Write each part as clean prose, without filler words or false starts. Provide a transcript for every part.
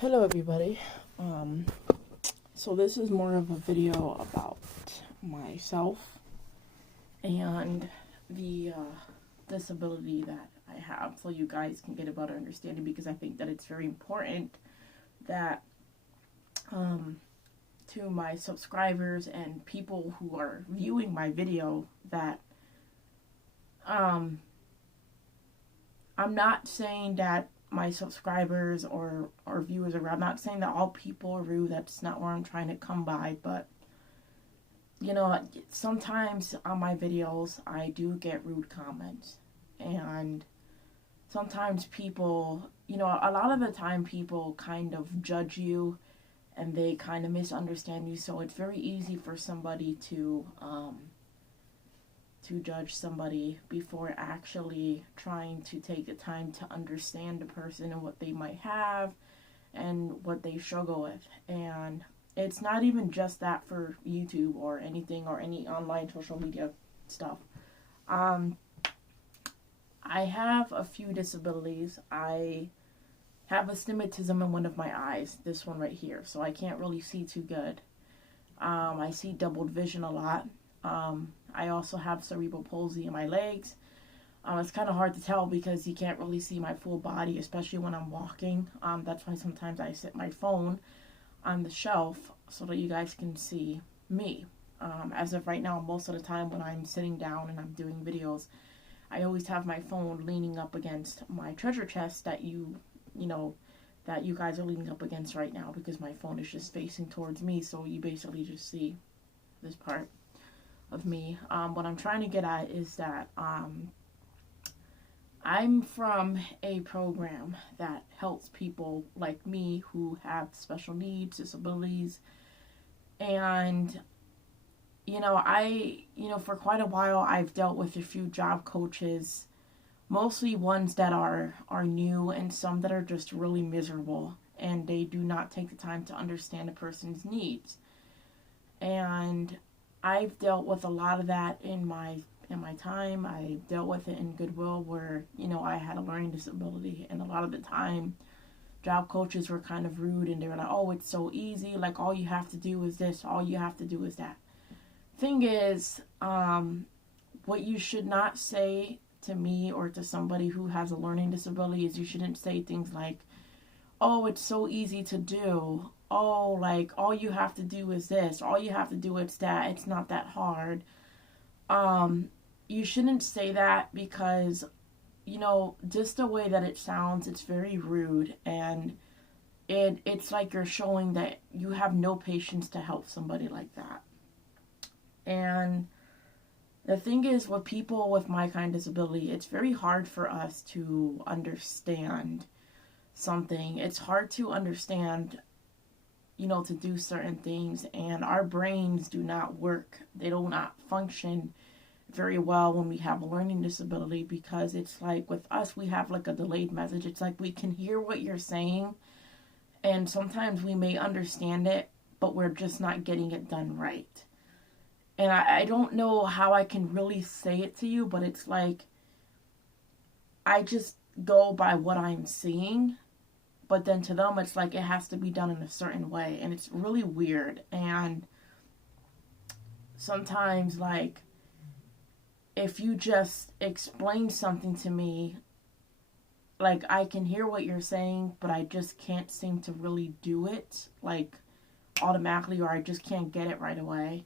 Hello everybody. So this is more of a video about myself and the disability that I have, so you guys can get a better understanding, because I think that it's very important that to my subscribers and people who are viewing my video that I'm not saying that my subscribers or viewers are rude. I'm not saying that all people are rude. That's not where I'm trying to come by. But, sometimes on my videos, I do get rude comments. And sometimes people, a lot of the time people kind of judge you and they kind of misunderstand you. So it's very easy for somebody to judge somebody before actually trying to take the time to understand the person and what they might have and what they struggle with. And it's not even just that for YouTube or anything or any online social media stuff. I have a few disabilities. I have astigmatism in one of my eyes, this one right here, so I can't really see too good. I see doubled vision a lot. I also have cerebral palsy in my legs. It's kind of hard to tell because you can't really see my full body, especially when I'm walking. That's why sometimes I set my phone on the shelf so that you guys can see me. As of right now, most of the time when I'm sitting down and I'm doing videos, I always have my phone leaning up against my treasure chest that that you guys are leaning up against right now, because my phone is just facing towards me, so you basically just see this part of me. What I'm trying to get at is that I'm from a program that helps people like me who have special needs, disabilities, and for quite a while I've dealt with a few job coaches, mostly ones that are new and some that are just really miserable and they do not take the time to understand a person's needs. And I've dealt with a lot of that in my time. I dealt with it in Goodwill where, I had a learning disability, and a lot of the time job coaches were kind of rude and they were like, oh, it's so easy, like all you have to do is this, all you have to do is that. Thing is, what you should not say to me or to somebody who has a learning disability is you shouldn't say things like, oh, it's so easy to do. Oh, like, all you have to do is this. All you have to do is that. It's not that hard. You shouldn't say that because, just the way that it sounds, it's very rude. And it's like you're showing that you have no patience to help somebody like that. And the thing is, with people with my kind of disability, it's very hard for us to understand something. It's hard to understand, to do certain things, and our brains do not work. They do not function very well when we have a learning disability, because it's like with us, we have like a delayed message. It's like we can hear what you're saying, and sometimes we may understand it, but we're just not getting it done right. And I don't know how I can really say it to you, but it's like I just go by what I'm seeing. But then to them, it's like it has to be done in a certain way. And it's really weird. And sometimes, like, if you just explain something to me, like, I can hear what you're saying, but I just can't seem to really do it, like, automatically, or I just can't get it right away.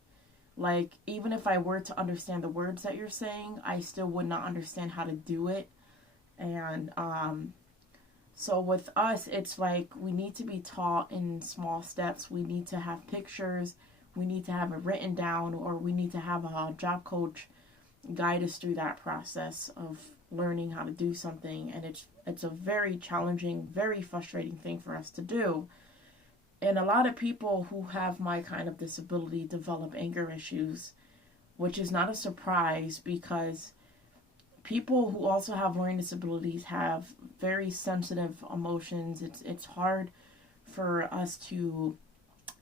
Like, even if I were to understand the words that you're saying, I still would not understand how to do it. And so with us, it's like we need to be taught in small steps. We need to have pictures. We need to have it written down, or we need to have a job coach guide us through that process of learning how to do something. And it's a very challenging, very frustrating thing for us to do. And a lot of people who have my kind of disability develop anger issues, which is not a surprise because people who also have learning disabilities have very sensitive emotions. It's hard for us to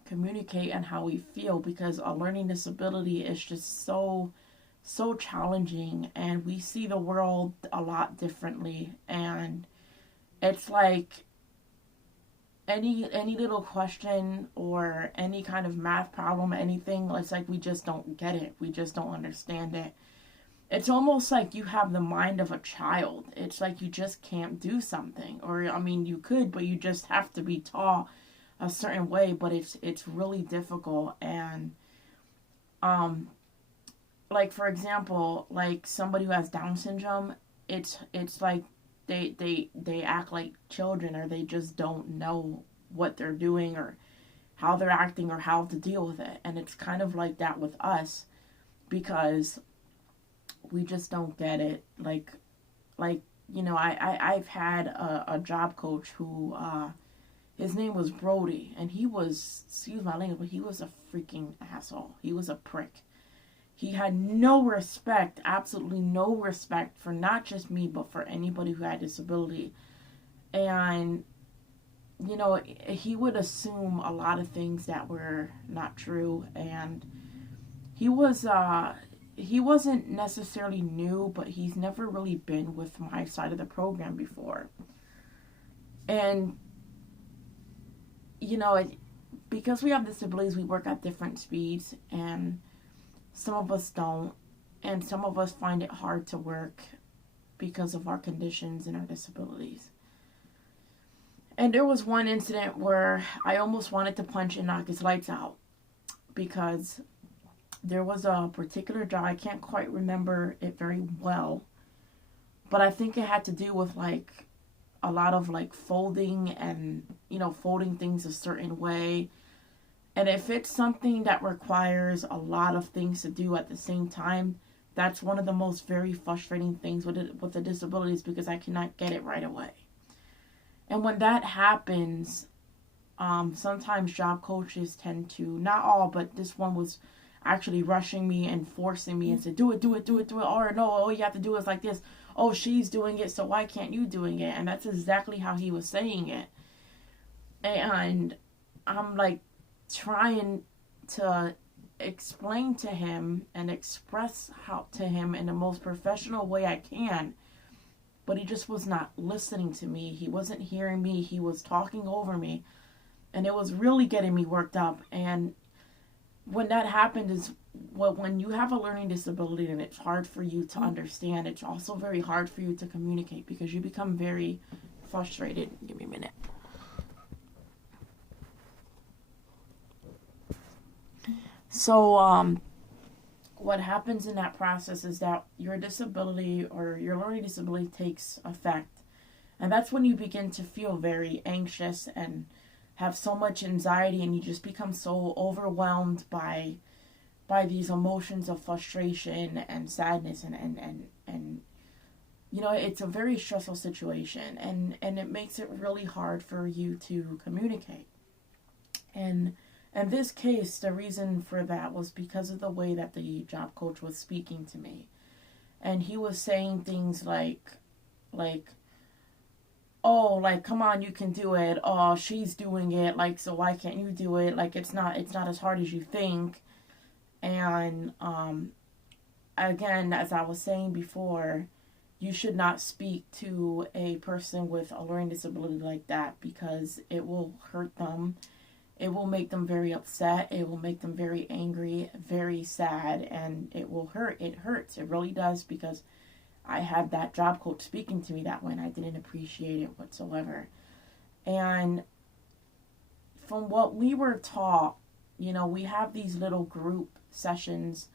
communicate on how we feel because a learning disability is just so challenging, and we see the world a lot differently. And it's like any little question or any kind of math problem, anything, it's like we just don't get it. We just don't understand it. It's almost like you have the mind of a child. It's like you just can't do something. Or, I mean, you could, but you just have to be taught a certain way. But it's really difficult. And, like, for example, like somebody who has Down syndrome, it's like they act like children, or they just don't know what they're doing or how they're acting or how to deal with it. And it's kind of like that with us, because we just don't get it. Like I've had a job coach who his name was Brody, and he was, excuse my language, but he was a freaking asshole. He was a prick. He had no respect, absolutely no respect, for not just me, but for anybody who had disability. And, he would assume a lot of things that were not true. And he wasn't necessarily new, but he's never really been with my side of the program before. And, because we have disabilities, we work at different speeds, and some of us don't, and some of us find it hard to work because of our conditions and our disabilities. And there was one incident where I almost wanted to punch and knock his lights out, because there was a particular job, I can't quite remember it very well, but I think it had to do with like a lot of like folding and, folding things a certain way. And if it's something that requires a lot of things to do at the same time, that's one of the most very frustrating things with the disabilities, because I cannot get it right away. And when that happens, sometimes job coaches tend to, not all, but this one was actually rushing me and forcing me and said, do it. Or no, all you have to do is like this. Oh, she's doing it, so why can't you doing it? And that's exactly how he was saying it. And I'm like, trying to explain to him and express how to him in the most professional way I can, but he just was not listening to me. He wasn't hearing me. He was talking over me, and it was really getting me worked up. And when that happened is when you have a learning disability and it's hard for you to understand, it's also very hard for you to communicate, because you become very frustrated. Give me a minute. So, what happens in that process is that your disability or your learning disability takes effect. And that's when you begin to feel very anxious and have so much anxiety, and you just become so overwhelmed by these emotions of frustration and sadness, and it's a very stressful situation, and it makes it really hard for you to communicate. And in this case, the reason for that was because of the way that the job coach was speaking to me. And he was saying things like, oh, like, come on, you can do it. Oh, she's doing it. Like, so why can't you do it? Like, it's not as hard as you think. And, again, as I was saying before, you should not speak to a person with a learning disability like that, because it will hurt them. It will make them very upset. It will make them very angry, very sad, and it will hurt. It hurts. It really does, because I had that job coach speaking to me that way, and I didn't appreciate it whatsoever. And from what we were taught, we have these little group sessions,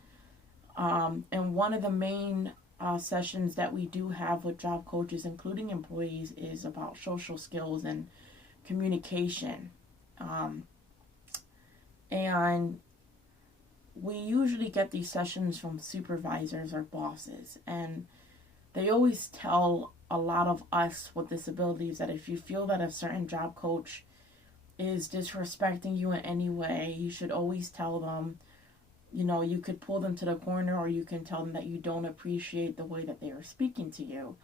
and one of the main sessions that we do have with job coaches, including employees, is about social skills and communication. And we usually get these sessions from supervisors or bosses, and they always tell a lot of us with disabilities that if you feel that a certain job coach is disrespecting you in any way, you should always tell them. You could pull them to the corner, or you can tell them that you don't appreciate the way that they are speaking to you.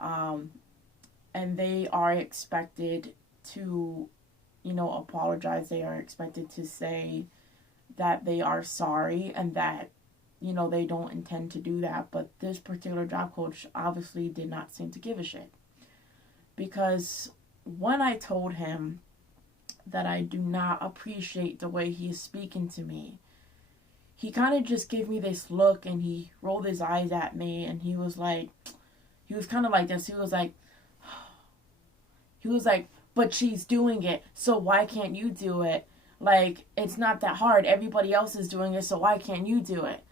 And they are expected to apologize. They are expected to say that they are sorry and that, they don't intend to do that. But this particular job coach obviously did not seem to give a shit. Because when I told him that I do not appreciate the way he is speaking to me. He kind of just gave me this look and he rolled his eyes at me and he was kind of like this. He was like, but she's doing it, so why can't you do it? Like, it's not that hard. Everybody else is doing it, so why can't you do it?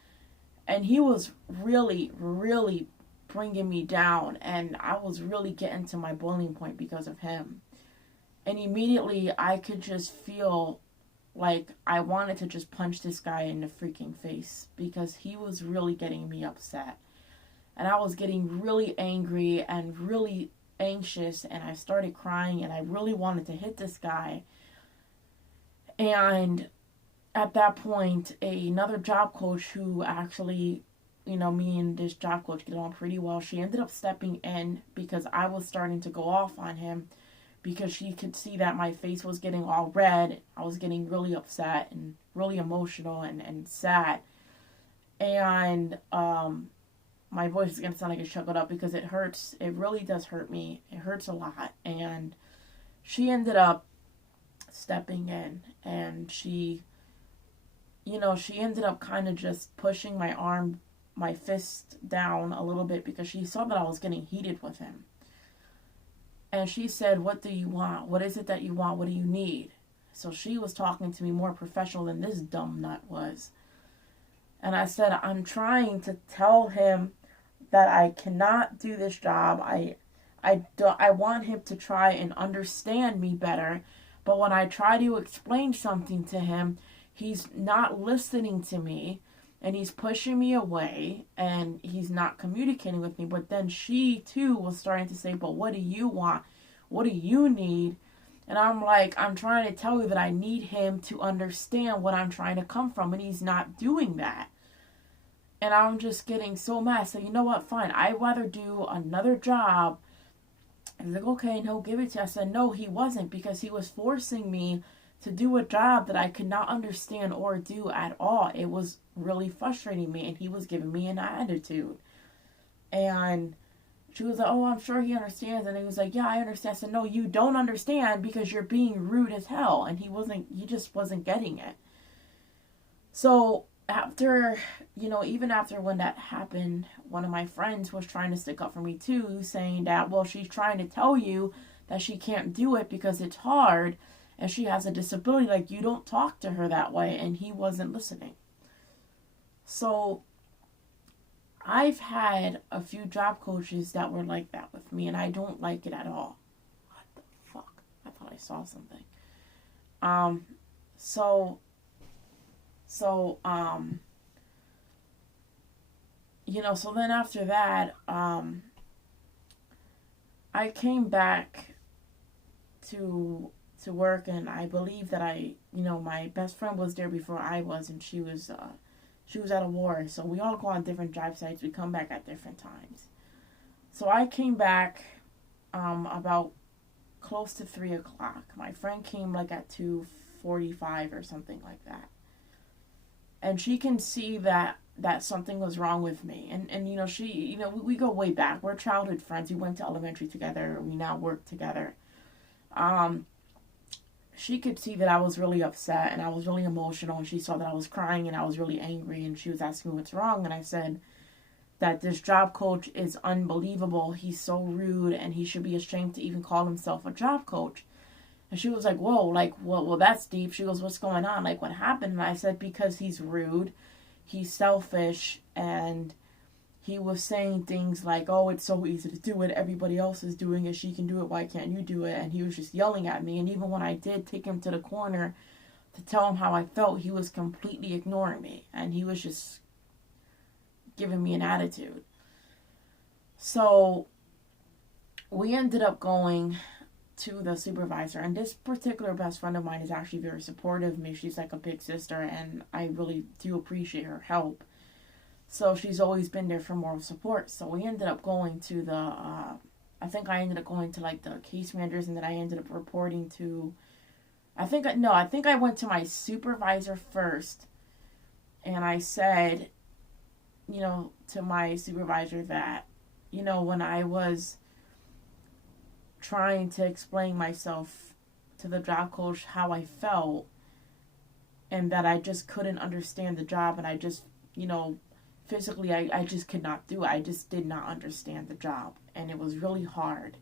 And he was really, really bringing me down, and I was really getting to my boiling point because of him. And immediately I could just feel like I wanted to just punch this guy in the freaking face because he was really getting me upset. And I was getting really angry and really anxious, and I started crying, and I really wanted to hit this guy. And at that point, another job coach who actually, me and this job coach get on pretty well, she ended up stepping in because I was starting to go off on him because she could see that my face was getting all red. I was getting really upset and really emotional and sad. And my voice is going to sound like it's chuckled up because it hurts. It really does hurt me. It hurts a lot. And she ended up stepping in and she ended up kind of just pushing my fist down a little bit because she saw that I was getting heated with him. And she said, "What do you want? What is it that you want? What do you need?" So she was talking to me more professional than this dumb nut was. And I said, "I'm trying to tell him that I cannot do this job. I want him to try and understand me better. But when I try to explain something to him, he's not listening to me and he's pushing me away and he's not communicating with me." But then she too was starting to say, "But what do you want? What do you need?" And I'm like, "I'm trying to tell you that I need him to understand what I'm trying to come from, and he's not doing that." And I'm just getting so mad. So, you know what? Fine. I'd rather do another job. He's like, "Okay," and he'll give it to you. I said, no, he wasn't, because he was forcing me to do a job that I could not understand or do at all. It was really frustrating me, and he was giving me an attitude. And she was like, "Oh, I'm sure he understands." And he was like, "Yeah, I understand." I said, "No, you don't understand because you're being rude as hell." And he just wasn't getting it. So after, even after when that happened, one of my friends was trying to stick up for me too, saying that, "Well, she's trying to tell you that she can't do it because it's hard and she has a disability. Like, you don't talk to her that way." And he wasn't listening. So I've had a few job coaches that were like that with me, and I don't like it at all. What the fuck? I thought I saw something. So then after that, I came back to work, and I believe that my best friend was there before I was, and she was at a war, so we all go on different job sites. We come back at different times. So I came back about close to 3 o'clock. My friend came like at 2:45 or something like that. And she can see that something was wrong with me. And she, we go way back. We're childhood friends. We went to elementary together. We now work together. She could see that I was really upset and I was really emotional, and she saw that I was crying and I was really angry, and she was asking me what's wrong. And I said that this job coach is unbelievable. He's so rude and he should be ashamed to even call himself a job coach. And she was like, "Whoa, like, well, that's deep." She goes, "What's going on? Like, what happened?" And I said, "Because he's rude, he's selfish, and he was saying things like, 'Oh, it's so easy to do it. Everybody else is doing it. She can do it. Why can't you do it?' And he was just yelling at me. And even when I did take him to the corner to tell him how I felt, he was completely ignoring me. And he was just giving me an attitude." So we ended up going to the supervisor, and this particular best friend of mine is actually very supportive of me. She's like a big sister, and I really do appreciate her help. So she's always been there for moral support. So we ended up going to I think I ended up going to like the case managers, and then I ended up reporting to, I think I went to my supervisor first, and I said, to my supervisor that, when I was trying to explain myself to the job coach how I felt, and that I just couldn't understand the job, and I just, physically, I just could not do it. I just did not understand the job, and it was really hard.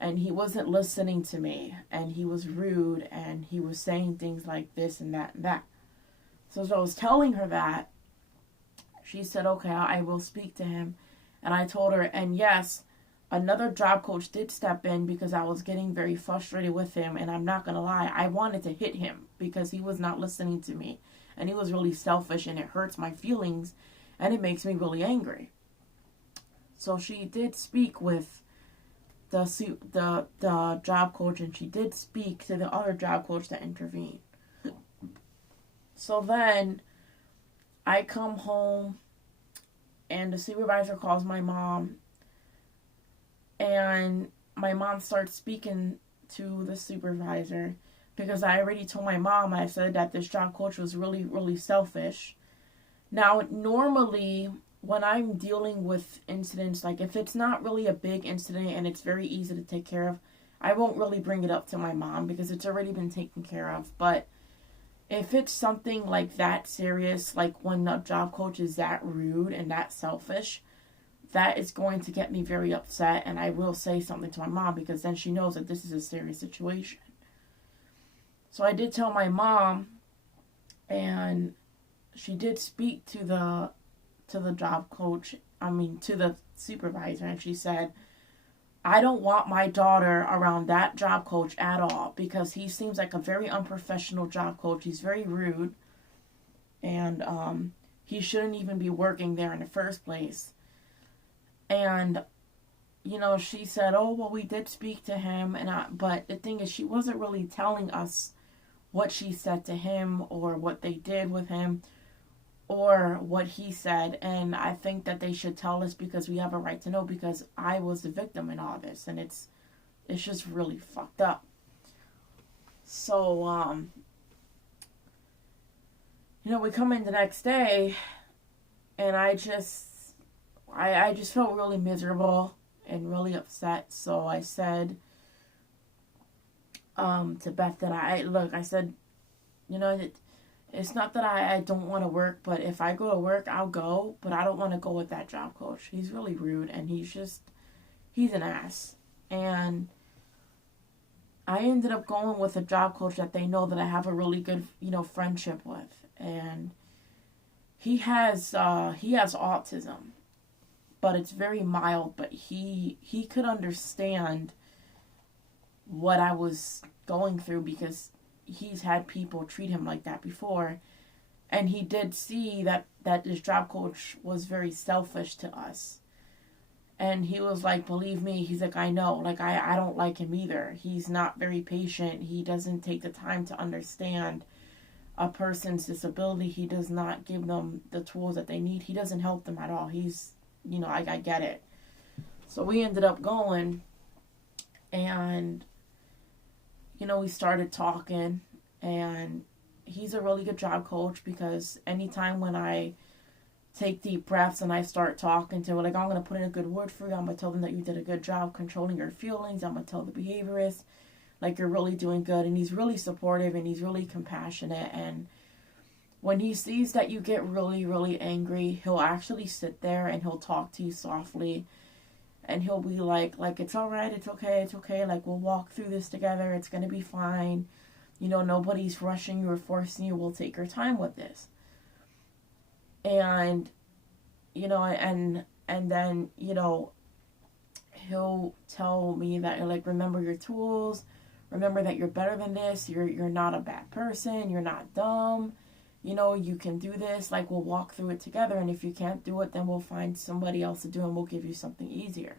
And he wasn't listening to me, and he was rude, and he was saying things like this and that and that. So as I was telling her that, she said, okay, I will speak to him. And I told her, and yes, another job coach did step in because I was getting very frustrated with him. And I'm not going to lie, I wanted to hit him because he was not listening to me. And he was really selfish, and it hurts my feelings, and it makes me really angry. So she did speak with the job coach, and she did speak to the other job coach that intervened. So then I come home, and the supervisor calls my mom, and my mom starts speaking to the supervisor because I already told my mom, I said that this job coach was really, really selfish. Now, normally, when I'm dealing with incidents, like if it's not really a big incident and it's very easy to take care of, I won't really bring it up to my mom because it's already been taken care of. But if it's something like that serious, like when the job coach is that rude and that selfish, that is going to get me very upset, and I will say something to my mom because then she knows that this is a serious situation. So I did tell my mom, and she did speak to the job coach, to the supervisor, and she said, I don't want my daughter around that job coach at all because he seems like a very unprofessional job coach. He's very rude, and he shouldn't even be working there in the first place. And, she said, oh, well, we did speak to him, but the thing is, she wasn't really telling us what she said to him or what they did with him or what he said. And I think that they should tell us because we have a right to know, because I was the victim in all this, and it's just really fucked up. So, we come in the next day, and I just felt really miserable and really upset. So I said to Beth that I said, it's not that I don't want to work, but if I go to work, I'll go, but I don't want to go with that job coach. He's really rude, and he's an ass. And I ended up going with a job coach that they know that I have a really good, friendship with. And he has autism, but it's very mild, but he could understand what I was going through because he's had people treat him like that before. And he did see that this job coach was very selfish to us. And he was like, believe me, he's like, I know, like, I don't like him either. He's not very patient. He doesn't take the time to understand a person's disability. He does not give them the tools that they need. He doesn't help them at all. He's, I get it. So we ended up going, and, we started talking, and he's a really good job coach because anytime when I take deep breaths and I start talking to her, like, I'm going to put in a good word for you. I'm going to tell them that you did a good job controlling your feelings. I'm going to tell the behaviorist, like, you're really doing good. And he's really supportive, and he's really compassionate. And when he sees that you get really, really angry, he'll actually sit there and he'll talk to you softly. And he'll be like, it's all right, it's okay. Like, we'll walk through this together. It's going to be fine. Nobody's rushing you or forcing you. We'll take our time with this. And, and then, he'll tell me that, like, remember your tools. Remember that you're better than this. You're not a bad person. You're not dumb. You can do this. Like, we'll walk through it together. And if you can't do it, then we'll find somebody else to do it, and we'll give you something easier.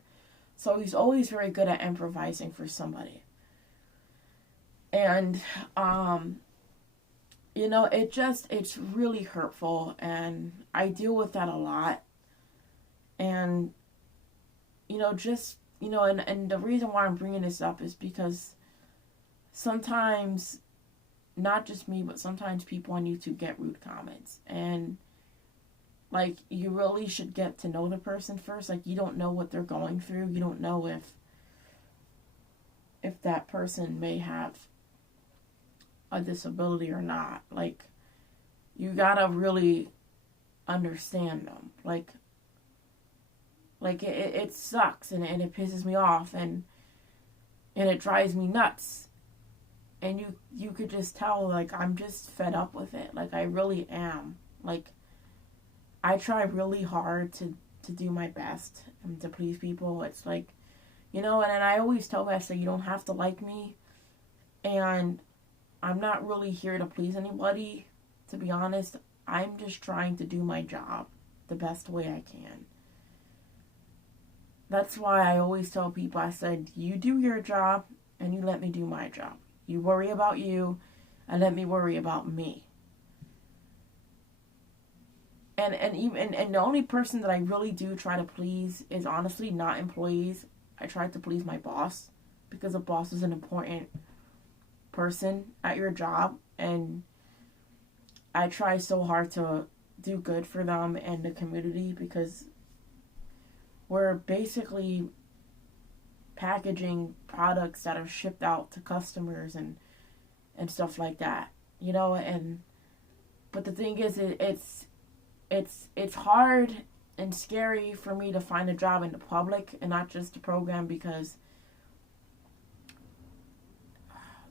So he's always very good at improvising for somebody. And, it's really hurtful. And I deal with that a lot. And, and the reason why I'm bringing this up is because sometimes, not just me, but sometimes people on YouTube get rude comments. And, like, you really should get to know the person first. Like, you don't know what they're going through. You don't know if that person may have a disability or not. Like, you gotta really understand them. Like it sucks, and it pisses me off, and it drives me nuts. And you could just tell, like, I'm just fed up with it. Like, I really am. Like, I try really hard to do my best and to please people. It's like, and I always tell them, I say, you don't have to like me, and I'm not really here to please anybody, to be honest. I'm just trying to do my job the best way I can. That's why I always tell people, I said, you do your job and you let me do my job. You worry about you and let me worry about me. And the only person that I really do try to please is honestly not employees. I try to please my boss, because a boss is an important person at your job, and I try so hard to do good for them and the community, because we're basically packaging products that are shipped out to customers and stuff like that, but the thing is, it's hard and scary for me to find a job in the public and not just the program, because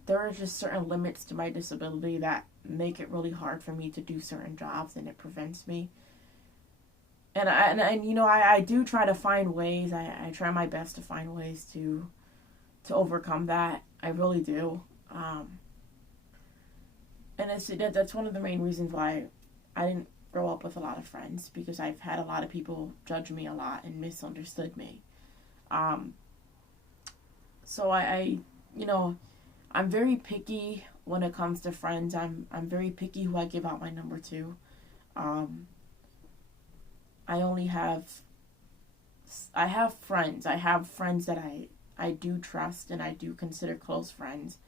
there are just certain limits to my disability that make it really hard for me to do certain jobs, and it prevents me. And I do try to find ways. I try my best to find ways to overcome that. I really do. And that's one of the main reasons why I didn't grow up with a lot of friends, because I've had a lot of people judge me a lot and misunderstood me. So I'm very picky when it comes to friends. I'm very picky who I give out my number to. I have friends. I have friends that I do trust and I do consider close friends.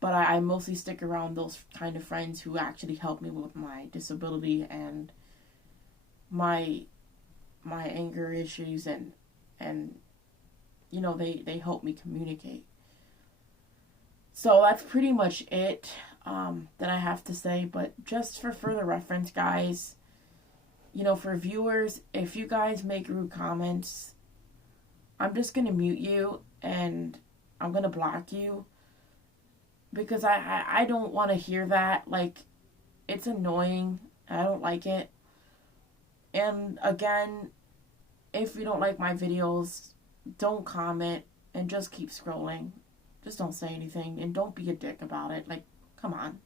But I mostly stick around those kind of friends who actually help me with my disability and my anger issues, and they help me communicate. So that's pretty much it that I have to say. But just for further reference, guys, for viewers, if you guys make rude comments, I'm just going to mute you and I'm going to block you, because I don't want to hear that. Like, it's annoying. I don't like it. And again, if you don't like my videos, don't comment and just keep scrolling. Just don't say anything and don't be a dick about it. Like, come on.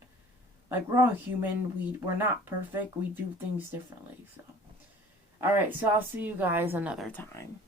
Like, we're all human. We're not perfect. We do things differently. So, alright, so I'll see you guys another time.